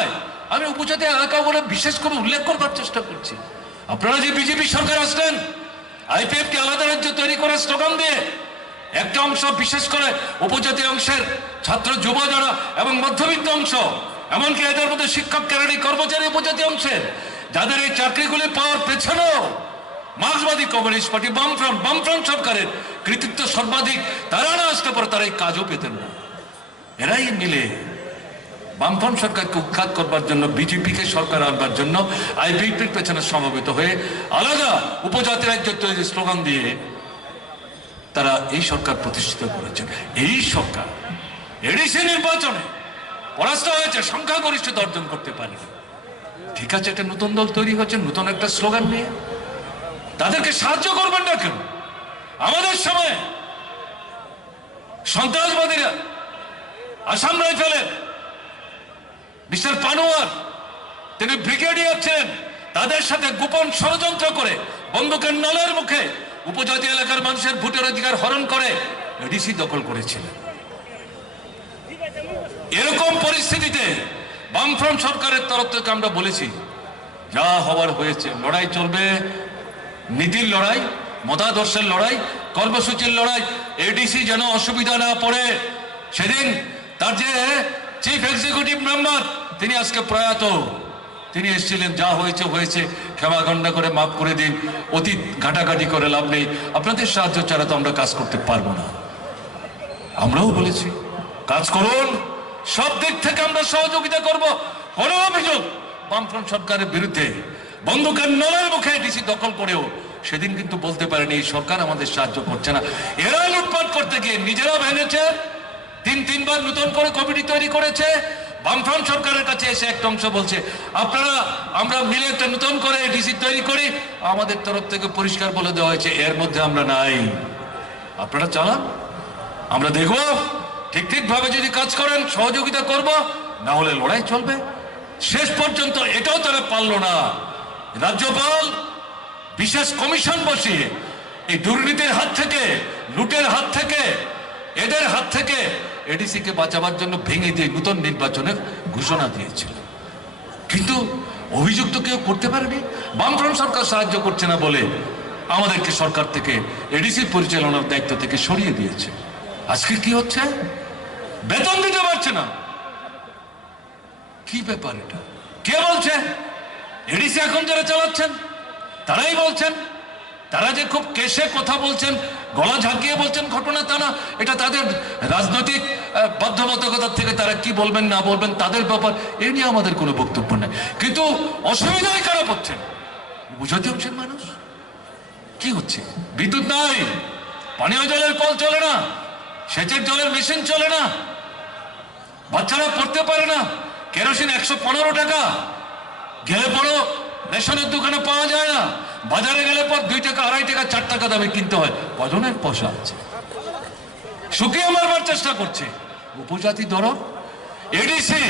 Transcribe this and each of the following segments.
জায়গায় আমি উপজাতি এলাকা বলে বিশেষ করে উল্লেখ করবার চেষ্টা করছি। আপনারা যে বিজেপি সরকার আসলেন আইপিএফ কে আলাদা রাজ্য তৈরি করার স্লোগান দিয়ে একটা অংশ, বিশেষ করে উপজাতি অংশের ছাত্র যুব যারা এবং মধ্যবিত্ত অংশ, এমনকি এদের মধ্যে শিক্ষক, কেরানি, কর্মচারী উপজাতি অংশের, যাদের এই চাকরিগুলি পাওয়ার পেছনেও মার্ক্সবাদী কমিউনিস্ট পার্টি, বামফ্রন্ট সরকারের কৃতিত্ব সর্বাধিক। তারা না আসতে পারে তারা এই কাজও পেতেন না। এরাই মিলে বামফ্রন্ট সরকারকে উৎখাত করবার জন্য, বিজেপিকে সরকার আনবার জন্য আইপিএফের পেছনে সমবেত হয়ে আলাদা উপজাতি রাজ্য তৈরি স্লোগান দিয়ে তারা এই সরকার প্রতিষ্ঠিত করেছেন। এই সরকার এডিসি নির্বাচনে পরাস্ত হয়েছে, সংখ্যাগরিষ্ঠতা অর্জন করতে পারে। ঠিক আছে, একটা নতুন দল তৈরি হয়েছে নতুন একটা স্লোগান নিয়ে, তাদেরকে সাহায্য করবেন না কেন? আমাদের সময় সন্ত্রাসবাদীরা আসাম রাইফেলের মিস্টার পানোয়ার, তিনি ব্রিগেডিয়ার ছিলেন, তাদের সাথে গোপন ষড়যন্ত্র করে বন্দুকের নলের মুখে উপজাতি এলাকার মানুষের ভোটের অধিকার হরণ করে এডিসি দখল করেছিলেন। এরকম পরিস্থিতিতে বামফ্রন্ট সরকারের তরফ থেকে আমরা বলেছি যা হওয়ার হয়েছে, লড়াই চলবে, নীতির লড়াই, মতাদর্শের লড়াই, কর্মসূচির লড়াই। এডিসি যেন অসুবিধা না পড়ে। সেদিন তার যে চিফ এক্সিকিউটিভ মেম্বার, তিনি আজকে প্রয়াত, তিনি এসেছিলেন, যা হয়েছে হয়েছে, ক্ষমা গণ্যা করে মাফ করে দিন, অতীত ঘাটাঘাটি করে লাভ নেই, আপনাদের সাহায্য ছাড়া তো আমরা কাজ করতে পারবো না। আমরাও বলেছি কাজ করুন, সব দিক থেকে আমরা সহযোগিতা করব। কোনো অভিযোগ বামফ্রন্ট সরকারের বিরুদ্ধে বন্দুকের নলের মুখে এডিসি দখল করেও সেদিন কিন্তু বলতে পারেনি এই সরকার আমাদের সাহায্য করছে না। এরা লুটপাট করতে গিয়ে নিজেরা ভেঙেছে, তিনবার নতুন করে কমিটি তৈরি করেছে। বামফ্রন্ট সরকারের কাছে এসে একটা অংশ বলছে আপনারা আমরা মিলে একটা নতুন করে এডিসি তৈরি করি, আমাদের তরফ থেকে পরিষ্কার বলে দেওয়া হয়েছে এর মধ্যে আমরা নাই, আপনারা চালান, আমরা দেখব ঠিকভাবে যদি কাজ করেন সহযোগিতা করব, না হলে লড়াই চলবে। শেষ পর্যন্ত এটাও তারা পারল না। রাজ্যপাল বিশেষ কমিশন বসিয়ে এই দুর্নীতির হাত থেকে, লুটের হাত থেকে, এদের হাত থেকে এডিসিকে বাঁচাবার জন্য ভেঙে দিয়ে নতুন নির্বাচনের ঘোষণা দিয়েছিল। কিন্তু অভিযোগ তো কেউ করতে পারেনি। বামফ্রন্ট সরকার সাহায্য করছে না বলে আমাদেরকে সরকার থেকে এডিসি পরিচালনার দায়িত্ব থেকে সরিয়ে দিয়েছে। আজকে কি হচ্ছে? বেতন দিতে পারছে না। কি ব্যাপার এটা? কে বলছে? এডিসি এখন যারা চালাচ্ছেন তারাই বলছেন। তারা যে খুব কেসে কথা বলছেন, গলা ঝাঁকিয়ে বলছেন ঘটনা তা না, এটা তাদের রাজনৈতিক বাধ্যবাধকতার থেকে তারা কি বলবেন না বলবেন তাদের ব্যাপার, এ নিয়ে আমাদের কোনো বক্তব্য নেই। কিন্তু অসুবিধায় কারা পড়ছেন? বুঝাতে অংশের মানুষ। কি হচ্ছে? বিদ্যুৎ নাই, পানীয় জলের কল চলে না, সেচের জলের মেশিন চলে না, বাচ্চারা পড়তে পারে না, কেরোসিন 115 টাকা, গেলে পরও রেশনের দোকানে পাওয়া যায় না, বাজারে গেলে পর 2 টাকা, 2.5 টাকা, 4 টাকা দামে কিনতে হয়। কজনের পয়সা আছে? শুকিয়ে মারবার চেষ্টা করছে উপজাতি দরদ। এডিসি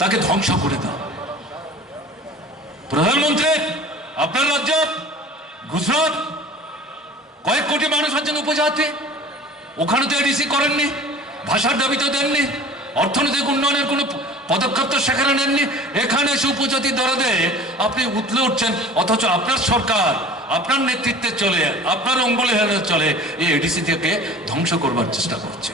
তাকে ধ্বংস করে দাও। প্রধানমন্ত্রী আপনার রাজ্য গুজরাট, কয়েক কোটি মানুষ আছেন উপজাতি, ওখানে তো এডিসি করেননি, ভাষার দাবি তো দেননি, অর্থনৈতিক উন্নয়নের কোনো পদক্ষেপ তো সেখানে নেননি। এখানে এসে উপজাতি দরদে আপনি উতলে উঠছেন, অথচ আপনার সরকার আপনার নেতৃত্বে চলে, আপনার অঙ্গুলি হেলে চলে এই এডিসি থেকে ধ্বংস করবার চেষ্টা করছে।